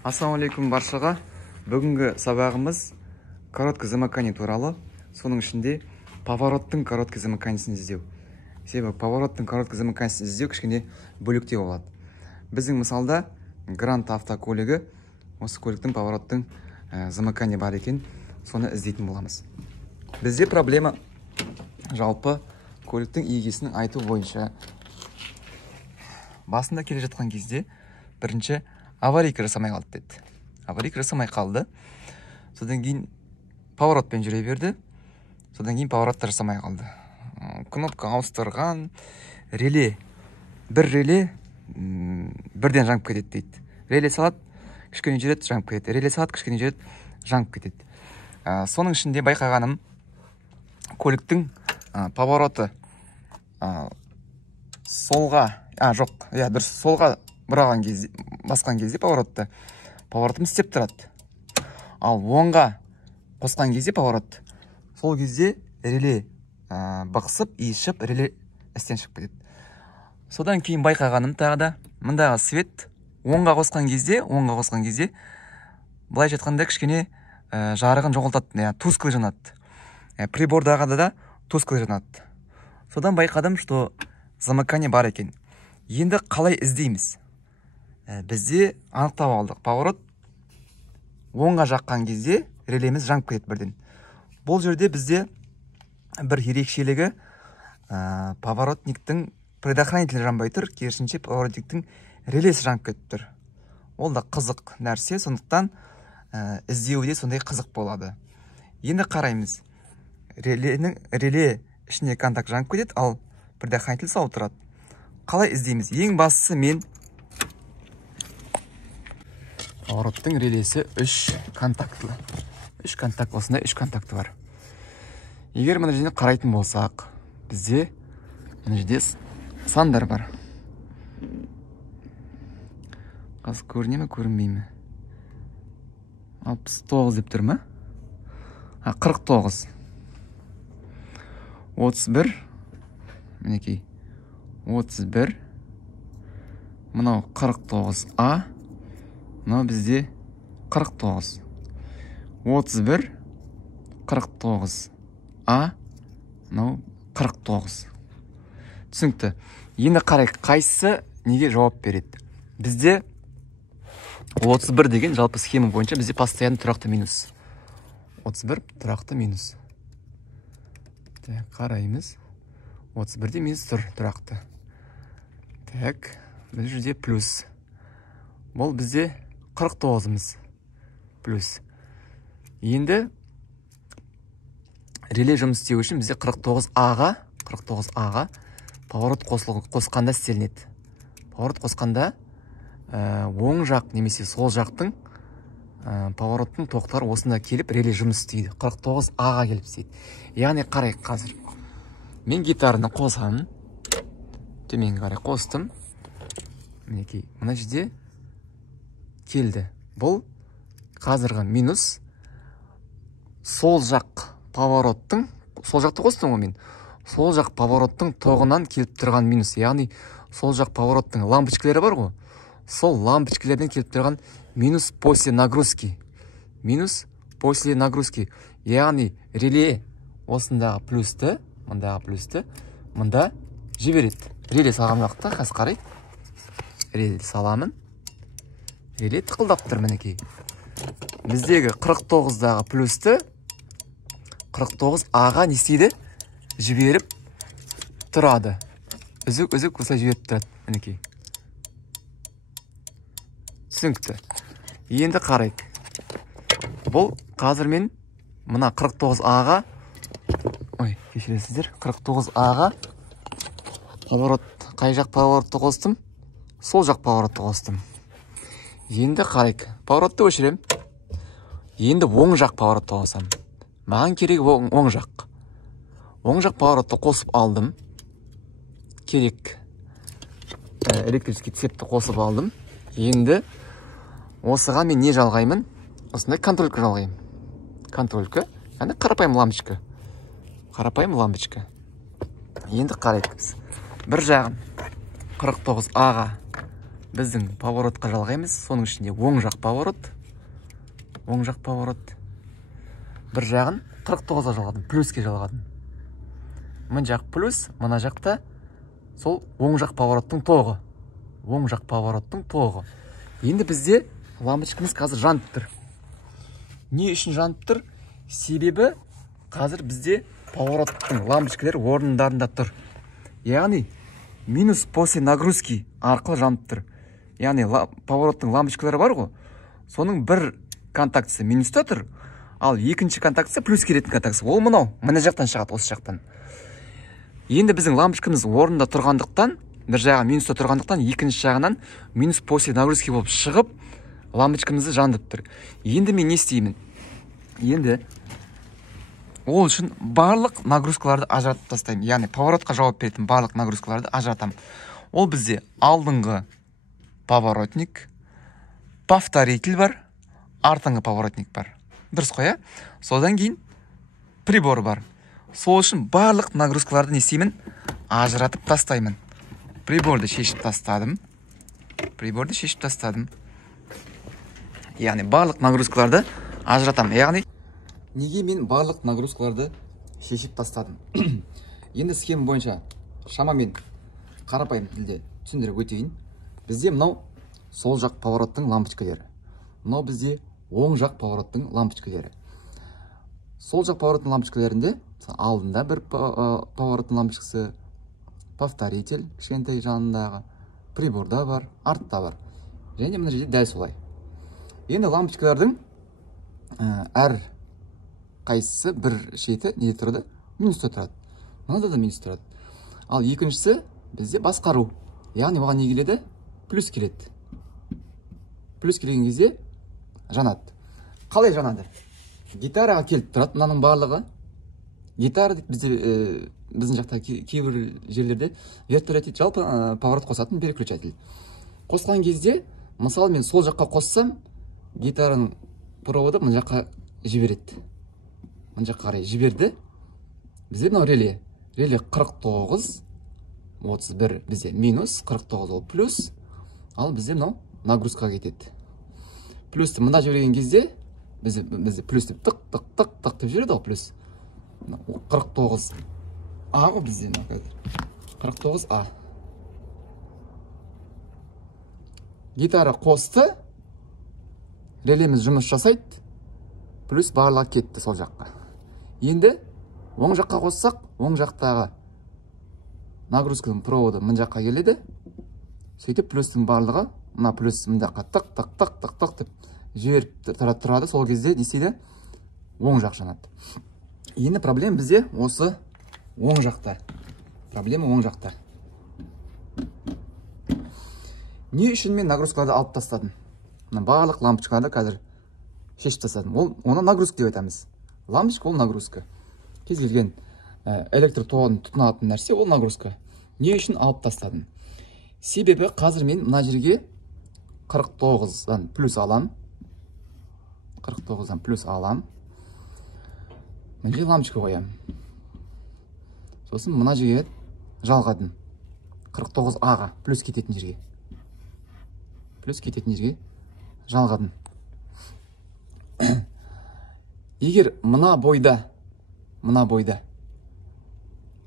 Ассалаумалейкум баршаға. Бүгінгі сабағымыз короткий замыкание туралы. Соның ішінде повороттың короткий замыканиесін іздеу. Себебі повороттың короткий замыканиесін іздеу кішкене бөлікте болады. Біздің мысалда Гранд автокөлігі, осы көліктің повороттың замыкание бар екен, соны іздейтін боламыз. Бізде проблема жалпы көліктің иегесінің айту бойынша басында келе жатқан кезде бірінші аварийка жасамай қалды деді. Аварийка жасамай қалды. Содан кейін поворотпен жүре берді. Содан кейін поворотты жасамай қалды. Кнопка ауыстырған, реле, бір реле бірден жанып кетеді дейді. Реле салады, кішкене жүреді, жанып кетеді. Реле салады, кішкене жүреді, жанып кетеді. Соның ішінде байқағаным, көліктің повороты солға, дұрыс, солға бұраған кезде, басқан кезде поворотым істеп тұрады. Ал оңға қосқан кезде поворот, сол кезде реле бықсып, иісіп, реле істен шығып кетеді. Содан кейін байқағаным тағы да, мындағы свет оңға қосқан кезде, былай жатқанда кішкене жарығын жоғалтады, тусклый жанады. Прибордағы да тусклый жанады. Содан байқадым, что замыкание бар екен. Енді қалай іздейміз? Бізде анықтап алдық. Поворот оңға жаққан кезде релеміз жанып кетеді бірден. Бұл жерде бізде бір ерекшелігі, поворотниктің предохранителі жанбай тұр, керісінше поворотниктің релесі жанып кетіп тұр. Ол да қызық нәрсе, сондықтан іздеуде сондай қызық болады. Енді қараймыз. Реле ішіне контакт жанып кетеді, ал предохранитель сау тұрады. Қалай іздейміз? Ең бастысы мен повороттың релесі 3 контактылы. 3 контакт, осындай 3 контакты бар. Егер мына жерде қарайтын болсақ, бізде мына жерде сандар бар. Қазір көріне ме, көрінбей ме? 69 деп тұр ма? 49. 31. Мінекей. 31. Мынау 49А. Мынау бізде 49. 31, 49А, мынау 49. Түсінікті. Енді қарайық, қайсысы неге жауап береді? Бізде 31 деген жалпы схема бойынша бізде постоянно тұрақты минус. 31 тұрақты минус. Қараймыз. 31-де минус тұр, тұрақты. Так, бұл жерде плюс. Бұл бізде 49-ымыз плюс. Енді реле жұмыс істеу үшін бізде 49А-ға поворот қосқанда істелінеді. Поворот қосқанда оң жақ немесе сол жақтың повороттың тоқтары осында келіп реле жұмыс істейді. 49А-ға келіп істейді. Яғни қарайық қазір. Мен гитараны қосамын. Төменге қарай қостым. Мінекей, мына жерде келді. Бұл қазіргі минус сол жақ повороттың, сол жақты қостым ғой мен. Сол жақ повороттың тоғынан келіп тұрған минус. Яғни сол жақ повороттың лампочкалары бар ғой. Сол лампочкалерден келіп тұрған минус после нагрузки. Минус после нагрузки. Яғни реле осындағы плюсті, мында жібереді. Реле салған уақытта, қазір қарай. Реле саламын. Реле тықылдап тұр мінекей. Біздегі 49-дағы плюсті 49А-ға не істейді? Жіберіп тұрады. Үзік осылай жіберіп тұрады мінекей. Түсінікті. Енді қарайық. Бұл қазір мен мына 49А-ға, кешіресіздер, 49А-ға поворот, қай жақ поворотты қостым? Сол жақ поворотты қостым. Енді қарайық. Поворотты өшірем. Енді оң жақ поворотты қосам. Маған керек оң жақ. Оң жақ поворотты қосып алдым. Керек электрический цепті қосып алдым. Енді осыға мен не жалғаймын? Осындай контролька жалғаймын. Контролька. Яғни қарапайым лампочка. Енді қарайық біз. Бір жағын 49А-ға біздің поворотқа жалғаймыз. Соның ішінде оң жақ поворот. Оң жақ поворот. Бір жағын 49-ға жалғадым, плюске жалғадым. Мына жақ плюс, мына жақта сол оң жақ повороттың тоғы. Оң жақ повороттың тоғы. Енді бізде лампочкамыз қазір жанып тұр. Не үшін жанып тұр? Себебі қазір бізде повороттың лампочкалар орындарында тұр. Яғни минус после нагрузки арқылы жанып тұр. Яғни повороттың лампочкалары бар ғой, соның бір контактісі минуста тұр, ал екінші контактісі плюс келетін контактісі. Ол мынау, мына жақтан шығады, осы жақтан. Енді біздің лампочкамыз орнында тұрғандықтан, бір жағы минуста тұрғандықтан, екінші жағынан минус после нагрузки болып шығып, лампочкамызды жандырып тұр. Енді мен не істеймін? Енді ол үшін барлық нагрузкаларды ажыратып тастаймын. Яғни поворотқа жауап беретін барлық нагрузкаларды ажыратамын. Ол бізде алдыңғы поворотник, повторитель бар, артыңғы поворотник бар. Дұрыс қой, содан кейін прибор бар. Сол үшін барлық нагрузкаларды не істеймін? Ажыратып тастаймын. Приборды шешіп тастадым. Яғни барлық нагрузкаларды ажыратамын. Яғни неге мен барлық нагрузкаларды шешіп тастадым? Енді схема бойынша шамамен қарапайым тілде түсіндіріп өтейін. Бізде мынау сол жақ повороттың лампочкалары. Мынау бізде оң жақ повороттың лампочкалары. Сол жақ повороттың лампочкаларында алдында бір повороттың лампочкасы, повторитель кішкентай жанындағы, приборда бар, артта бар. Және мына жерде дәл солай. Енді лампочкалардың әр қайсысы бір шеті неде тұрады? Минуста тұрады. Мынада да минус тұрады. Ал екіншісі бізде басқару. Яғни оған не келеді? Плюс келеді. Плюс келген кезде жанады. Қалай жанады? Гитараға келіп тұрады, мынаның барлығы. Гитара біздің жақта кейбір жерлерде вертолет жалпы поворот қосатын переключатель. Қосқан кезде, мысалы мен сол жаққа қоссам, гитараның проводы мына жаққа жібереді. Мына жаққа қарай жіберді. Бізде мынау реле. Реле 49, 31 бізде минус, 49 ол плюс. Ал бізде мынау нагрузкаға кетеді. Плюсті мына жіберген кезде, бізде плюс деп тық деп жүреді ол плюс. 49 А ғой бізде 49 А. Гитара қосты, релеміз жұмыс жасайды, плюс барлығы кетті сол жаққа. Енді оң жаққа қоссақ, оң жақтағы нагрузканың проводы мына жаққа келеді. Сөйтіп плюстің барлығы, мына плюс мына жаққа тық деп жіберіп тұрады. Сол кезде не істейді? Оң жақ жанады. Енді проблема бізде осы оң жақта. Проблема оң жақта. Не үшін мен нагрузкаларды алып тастадым? Барлық лампочкаларды қазір шешіп тастадым. Оны нагрузка деп айтамыз. Лампочка ол нагрузка. Кез келген электр тоғын тұтынатын нәрсе ол нагрузка. Не үшін алып тастадым? Себебі қазір мен мына жерге 49-дан плюс алам. 49-дан плюс алам. Мына жерге лампочка қоям. Сосын мына жерге жалғадым. 49 Аға плюс кететін жерге. Жалғадым. Егер мына бойда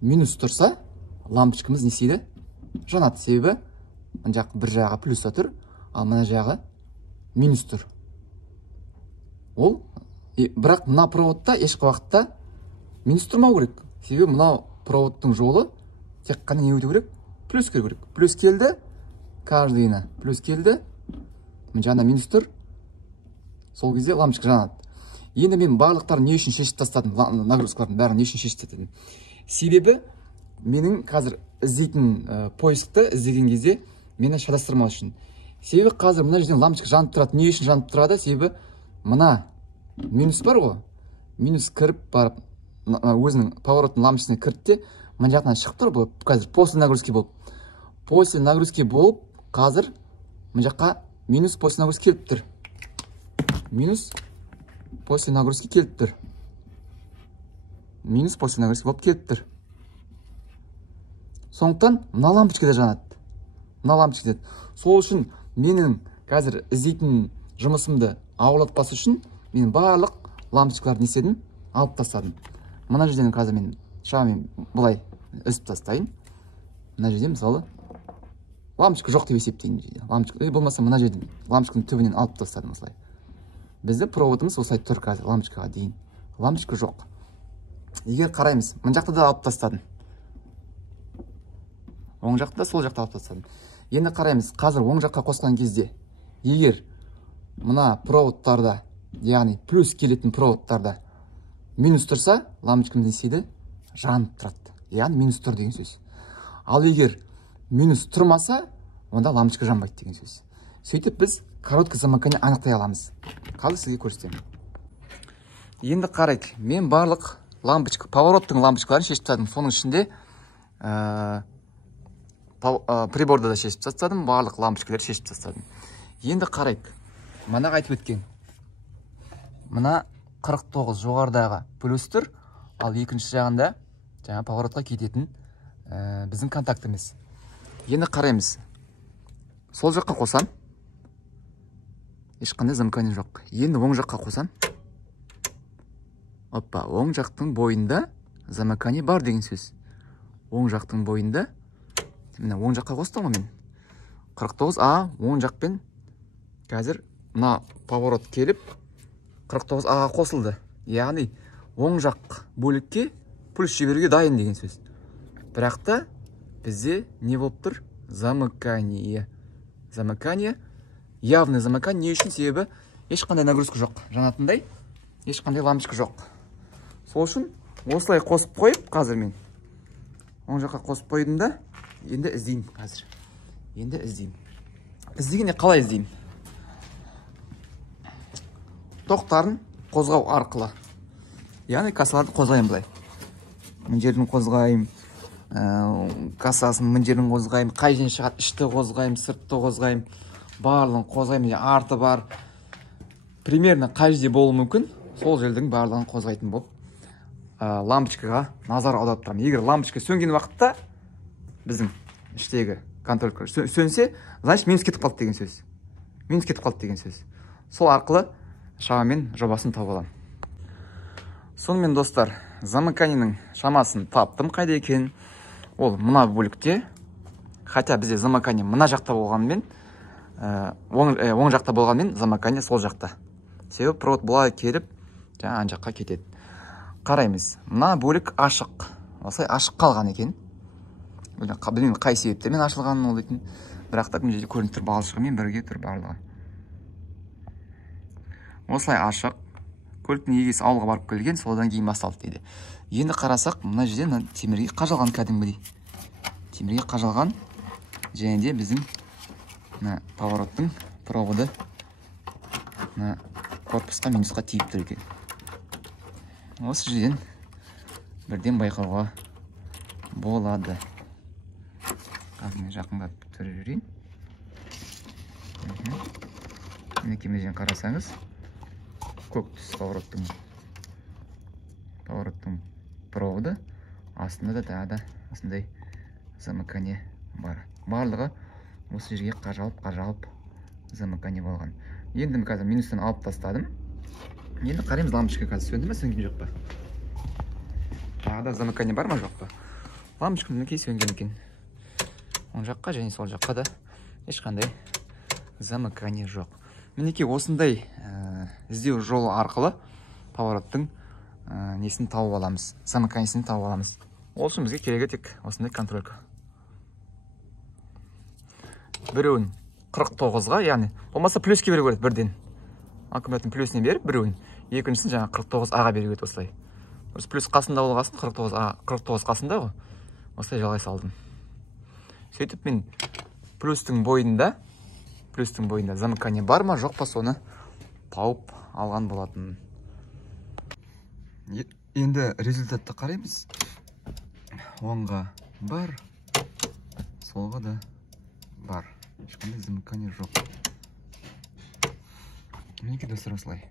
минус тұрса, лампочкамыз не істейді? Жанады. Себебі бір жағы плюста тұр, ал мына жағы минус тұр. Бірақ мына проводта ешқай уақытта минус тұрмау керек. Себебі мына проводтың жолы тек қана не өту керек? Плюс керек. Плюс келді, каждыйына плюс келді, жаңа минус тұр, сол кезде лампочка жанады. Енді мен барлықтарын не үшін шешіп тастадым? Нагрузкалардың бәрін не үшін шешіп тастадым? Себебі менің қазір іздейтін поискті іздеген кезде мені шатастырмау үшін. Себебі қазір мына жерден лампочка жанып тұрады. Не үшін жанып тұрады? Себебі мына минус бар ғой, минус кіріп барып өзінің поворотын лампочкасына кірді, мына жақтан шығып тұр бұл қазір после нагрузки болып. После нагрузки болып, қазір мына жаққа минус после нагрузки келіп тұр. Минус после нагрузки келіп тұр. Минус после нагрузки болып келіп тұр. Сондықтан мына лампочка да жанады. мына лампочка кетеді. Сол үшін менің қазір іздейтін жұмысымды ауырлатпас үшін мен барлық лампочкаларды не істедім, алып тастадым. Мына жерден қазір мен шамамен былай үзіп тастайын. Мына жерде мысалы лампочка жоқ деп есептейін. Лампочка болмаса мына жерден лампочканың түбінен алып тастадым осылай. Бізді проводымыз осылай тұр қазір лампочкаға дейін. Лампочка жоқ. Егер қараймыз, мына жақта да алып тастадым. Оң жақта, сол жақта алып тастадым. Енді қараймыз, қазір оң жаққа қосқан кезде, егер мына проводтарда, яғни плюс келетін проводтарда минус тұрса, лампочкамыз не істейді? Жанып тұрады. Яғни минус тұр деген сөз. Ал егер минус тұрмаса, онда лампочка жанбайды деген сөз. Сөйтіп біз короткий замыкание анықтай аламыз. Қазір сізге көрсетемін. Енді қарайық, мен барлық лампочка, повороттың лампочкаларын шешіп тастадым. Соның ішінде приборды да шешіп тастадым, барлық лампочкаларды шешіп тастадым. Енді қарайық. Мына айтып өткен. Мына 49 жоғарыдағы плюс тұр, ал екінші жағында жаңа поворотқа кететін біздің контактіміз. Енді қараймыз. Сол жаққа қосам. Ешқандай замыкание жоқ. Енді оң жаққа қосам. Оппа, оң жақтың бойында замыкание бар деген сөз. Оң жақтың бойында, мына оң жаққа қостым ғой мен. 49А оң жақпен қазір мына поворот келіп 49Аға қосылды. Яғни оң жақ бөлікке плюс жіберуге дайын деген сөз. Бірақ та бізде не болып тұр? Замыкание. Замыкание. Явный замыкание не үшін? Себебі ешқандай нагрузка жоқ. Жанатындай ешқандай лампочка жоқ. Сол үшін осылай қосып қойып, қазір мен оң жаққа қосып қойдым да, енді іздеймін қазір. Енді іздеймін. Іздегенде қалай іздеймін? Тоқтарын қозғау арқылы. Яғни кассаларды қозғайым былай. Мына жерін қозғайым, кассасын мына жерін қозғайым, қай жерден шығады, ішті қозғайым, сыртты қозғайым, барлығын қозғайым, арты бар. Примерно қай жерде болуы мүмкін, сол жердің барлығын қозғайтын болып, лампочкаға назар аударып тұрамын. Егер лампочка сөнген уақытта біздің іштегі контроль сөнсе, значит минус кетіп қалды деген сөз. Минус кетіп қалды деген сөз. Сол арқылы шамамен жобасын тауып аламын. Сонымен достар, замыканиенің шамасын таптым, қайда екен? Ол мына бөлікте. Хотя бізде замыкание мына жақта болғанмен, оң жақта болғанмен замыкание сол жақта. Себебі провод бұлай келіп, жаңа ан жаққа кетеді. Қараймыз. Мына бөлік ашық. Осылай ашық қалған екен. Білмеймін қай себептермен ашылғанын ол дейтін. Бірақ та мына жерде көрініп тұр, балшығымен бірге тұр барлығы. Осылай ашық. Көліктің егесі ауылға барып келген, содан кейін басталды дейді. Енді қарасақ, мына жерде темірге қажалған кәдімгідей. Темірге қажалған, және де біздің повороттың проводы корпусқа минусқа тиіп тұр екен. Осы жерден бірден байқауға болады. Қазір жақындап түсіріп жіберейін. Мінекей қарасаңыз, көк түс повороттың проводы астында да осындай замыкание бар. Барлығы осы жерге қажалып замыкание болған. Енді мен қазір минустан алып тастадым. Енді қараймыз, лампочка қазір сөнді ме, сөнген жоқ па? Тағы да замыкание бар ма, жоқ па? Лампочка мінекей сөнген екен. Оң жаққа және сол жаққа да ешқандай замыкание жоқ. Мінекей осындай іздеу жолы арқылы повороттың несін тауып аламыз, замыканиесін тауып аламыз. Ол үшін бізге керегі тек осындай контролька. Біреуін 49-ға, яғни болмаса плюске беру керек бірден. Аккумулятор плюсіне беріп, біреуін, екіншісін жаңа 49Аға беру керек осылай. Плюс қасында болғасын, 49 қасында ғой. Осылай жалғай салдым. Сөйтіп мен плюстің бойында замыкание бар ма, жоқ па, соны тауып алған болатын. Енді результатты қараймыз. Оңға бар, солға да бар. Ешқандай замыкание жоқ. Мінекей достар осылай.